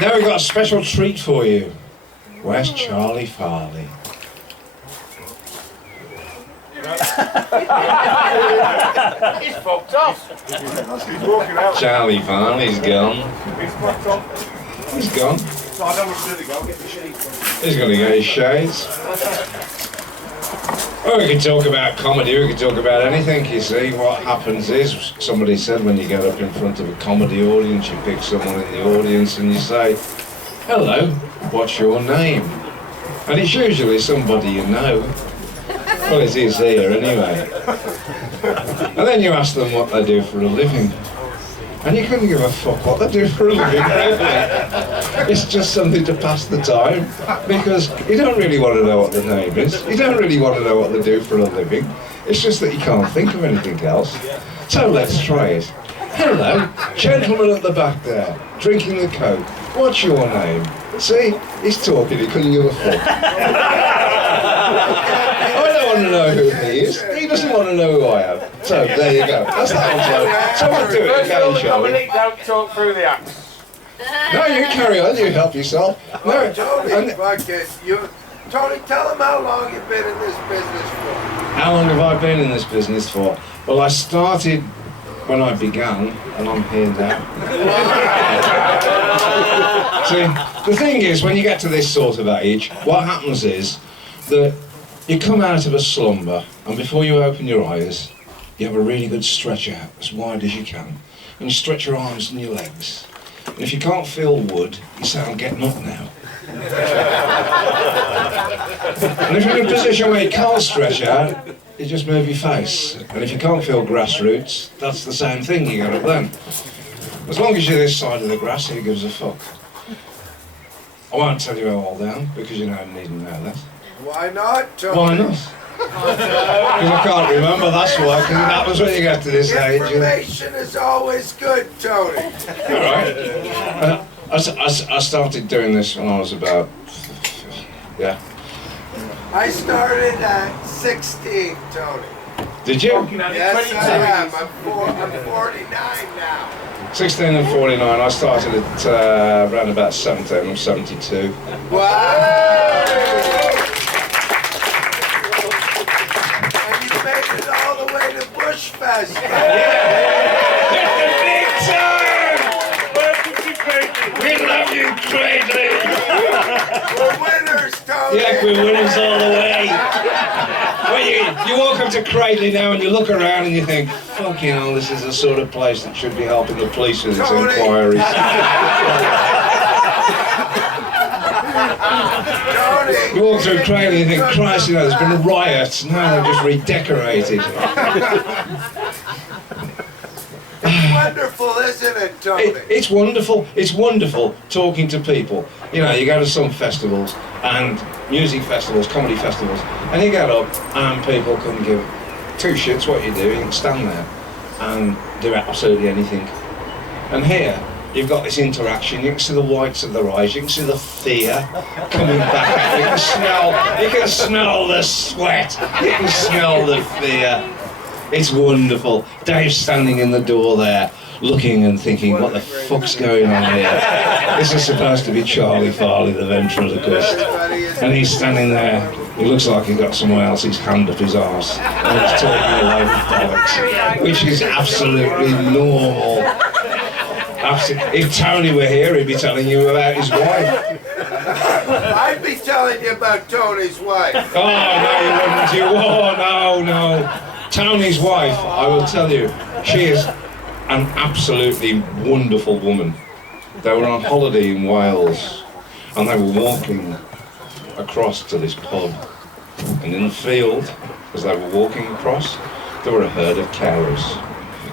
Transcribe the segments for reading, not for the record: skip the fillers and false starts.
Now we've got a special treat for you. Where's Charlie Farley? He's fucked off. He's walking out. Charlie Farley's gone. He's fucked off. He's gone. So I don't want to go. Get the shades. He's going to get his shades. Well, we could talk about comedy, we could talk about anything, you see. What happens is, somebody said when you get up in front of a comedy audience, you pick someone in the audience and you say, hello, what's your name? And it's usually somebody you know. Well, it is here anyway. And then you ask them what they do for a living. And you couldn't give a fuck what they do for a living, really. It's just something to pass the time, because you don't really want to know what the name is. You don't really want to know what they do for a living. It's just that you can't think of anything else. So let's try it. Hello, gentleman at the back there, drinking the Coke. What's your name? See, he's talking, he couldn't give a fuck. I don't want to know who he is. He doesn't want to know who I am. So there you go. That's that one. So we'll do it again, shall we? Don't talk through the act. No, you carry on. You help yourself. No, Tony, Tony, tell him how long you've been in this business for. How long have I been in this business for? Well, I started when I began, and I'm here now. See, the thing is, when you get to this sort of age, what happens is that you come out of a slumber, and before you open your eyes, you have a really good stretch out, as wide as you can, and you stretch your arms and your legs. And if you can't feel wood, you say, I'm getting up now. And if you're in a position where you can't stretch out, you just move your face. And if you can't feel grassroots, that's the same thing, you get up then. As long as you're this side of the grass, who gives a fuck? I won't tell you how old I am, because you don't need to know that. Why not, Tony? Why not? Because I can't remember, that's why, because that was when you get to this age. Information is always good, Tony. All right. I started doing this when I was about, yeah. I started at 16, Tony. Did you? Yes, I am. I'm 49 now. 16 and 49, I started at around about 17 or 72. Wow! And you made it all the way to bushfest. Big time! We love you greatly! We're winners, Tony. Yeah, we're winners all the way. Well, you walk up to Cradley now and you look around and you think, fucking hell, this is the sort of place that should be helping the police with its inquiries. You walk through Cradley and you think, Christ, you know, there's been a riot. Now they've just redecorated. It's wonderful, isn't it, Tony? It's wonderful. It's wonderful talking to people. You know, you go to some festivals and music festivals, comedy festivals, and you get up and people couldn't give two shits what you do. You can stand there and do absolutely anything. And here, you've got this interaction. You can see the whites of their eyes. You can see the fear coming back at you. You can smell the sweat. You can smell the fear. It's wonderful. Dave's standing in the door there, looking and thinking, what the fuck's going on here? This is supposed to be Charlie Farley, the ventriloquist. And he's standing there. He looks like he's got someone else's hand up his arse. And he's talking a load of bollocks, which is absolutely normal. If Tony were here, he'd be telling you about his wife. I'd be telling you about Tony's wife. Oh, no, you wouldn't. You, oh, no. Tony's wife, I will tell you, she is an absolutely wonderful woman. They were on holiday in Wales and they were walking across to this pub, and in the field, as they were walking across, there were a herd of cows.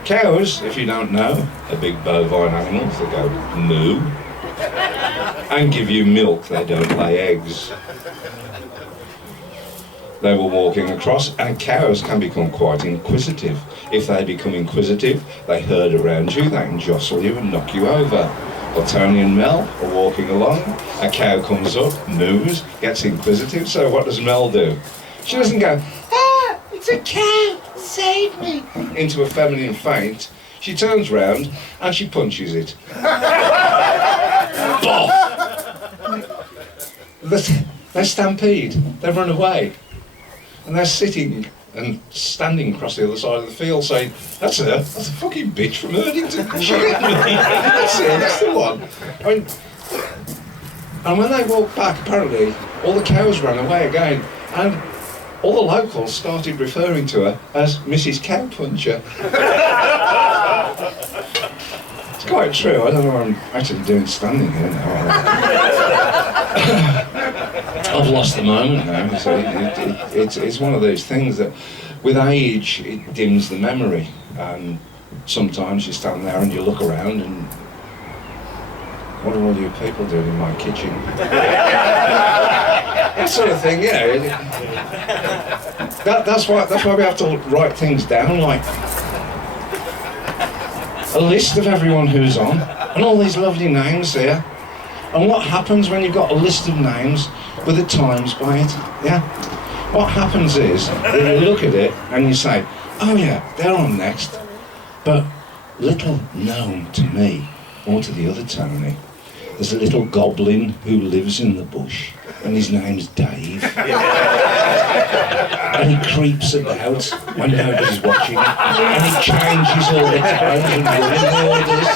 Cows, if you don't know, are big bovine animals that go moo and give you milk. They don't lay eggs. They were walking across, and cows can become quite inquisitive. If they become inquisitive, they herd around you, they can jostle you and knock you over. Well, Tony and Mel are walking along, a cow comes up, moos, gets inquisitive, so what does Mel do? She doesn't go, ah, it's a cow, save me, into a feminine faint. She turns round and she punches it. Boff! they stampede, they run away. And they're sitting and standing across the other side of the field saying, that's a fucking bitch from Erdington. She hit me. That's it, that's the one. I mean, and when they walked back, apparently, all the cows ran away again. And all the locals started referring to her as Mrs. Cowpuncher. It's quite true. I don't know what I'm actually doing standing here now. I've lost the moment now. So it's one of those things that with age it dims the memory, and sometimes you stand there and you look around and what are all you people doing in my kitchen? That sort of thing, you know. That's why we have to write things down, like a list of everyone who's on, and all these lovely names here. And what happens when you've got a list of names with the times by it? Yeah. What happens is you look at it and you say, "Oh yeah, they're on next." But little known to me or to the other Tony, there's a little goblin who lives in the bush, and his name's Dave. And he creeps about when nobody's watching, and he changes all the times and running orders.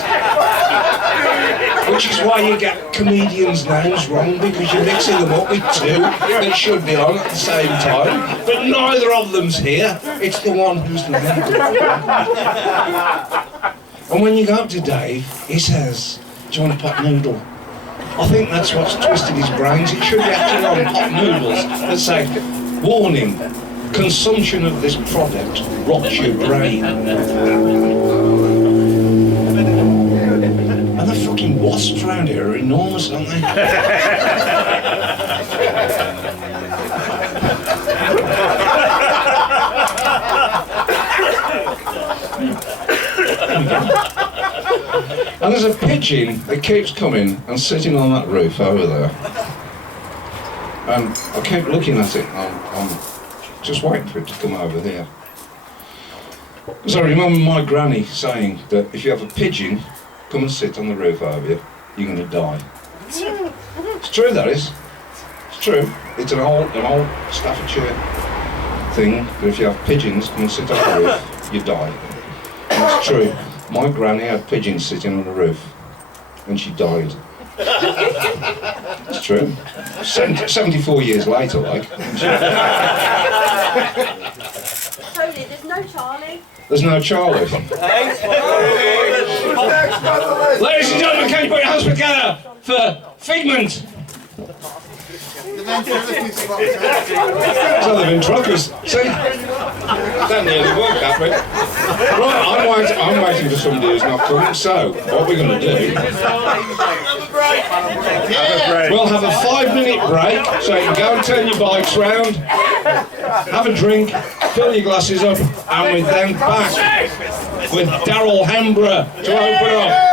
Which is why you get comedians' names wrong, because you're mixing them up with two that should be on at the same time. But neither of them's here. It's the one who's named. And when you go up to Dave, he says, "Do you want a pot noodle?" I think that's what's twisted his brains. It should be actually on pot noodles that say, "Warning, consumption of this product rots your brain." And the fucking wasps around here are enormous, aren't they? And there's a pigeon that keeps coming and sitting on that roof over there. And I keep looking at it, I'm just waiting for it to come over here. Because I remember my granny saying that if you have a pigeon come and sit on the roof over you, you're going to die. It's true, that is. It's true. It's an old Staffordshire thing, that if you have pigeons come and sit on the roof, you die. And it's true. My granny had pigeons sitting on the roof, and she died. It's true. 74 years later, like. Tony, there's no Charlie. There's no Charlie. Ladies and gentlemen, can you put your hands together for Figment? So they've been truckers. See? That nearly worked, that bit. Right, I'm waiting for somebody who's not coming, so what we're going to do... We'll have a 5-minute break, so you can go and turn your bikes round, have a drink, fill your glasses up, and we're then back with Daryl Hembrough to open up.